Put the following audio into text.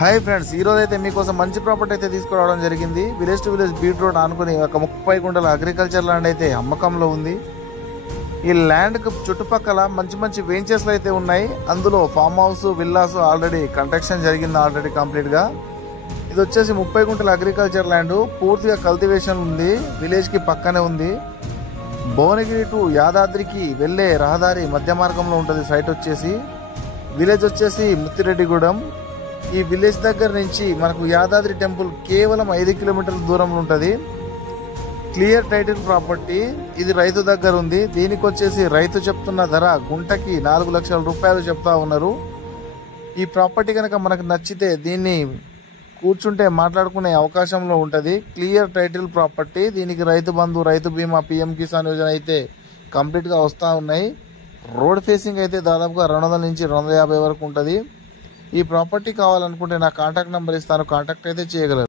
Hi friends, ఈ రోజు అయితే మీకోసం మంచి ప్రాపర్టీ అయితే తీసుకురావడం జరిగింది. Village to village BT road ఆనుకుని ఒక 30 గుంటల అగ్రికల్చర్ ల్యాండ్ అయితే అమ్మకంలో ఉంది. ఈ ల్యాండ్ కు చుట్టుపక్కల మంచి మంచి వెంచర్స్ అయితే ఉన్నాయి. అందులో farm house, villas already construction జరిగింది, ఆల్రెడీ కంప్లీట్ గా. ఇది వచ్చేసి 30 గుంటల అగ్రికల్చర్ ల్యాండ్, పూర్తిగా కల్టివేషన్ ఉంది, విలేజ్ కి పక్కనే ఉంది. భువనగిరి టు యాదాద్రికి వెళ్లే రహదారి మధ్య మార్గంలో ఉంటుంది. సైట్ వచ్చేసి విలేజ్ వచ్చేసి ముత్తిరెడ్డిగూడెం. ఈ విలేజ్ దగ్గర నుంచి మనకు యాదాద్రి టెంపుల్ కేవలం 5 కిలోమీటర్ల దూరంలో ఉంటుంది. Clear title property. ఇది రైతు దగ్గర ఉంది. దీనికి వచ్చేసి రైతు చెప్తున్న ధర గుంటకి 4 లక్షల రూపాయలు చెప్తా ఉన్నారు. ఈ ప్రాపర్టీ కనుక మనకు నచ్చితే దీన్ని కూర్చుంటే మాట్లాడుకునే అవకాశంలో ఉంటుంది. Clear title property. దీనికి రైతు బంధు, రైతు బీమా, పిఎం కిసాన్ యోజన అయితే కంప్లీట్ గా వస్తూ ఉన్నాయి. రోడ్ ఫేసింగ్ అయితే దాదాపుగా 200 నుంచి 250 వరకు ఉంటుంది. ఈ ప్రాపర్టీ కావాలనుకుంటే నా కాంటాక్ట్ నెంబర్ ఇస్తాను, కాంటాక్ట్ అయితే చేయగలరు.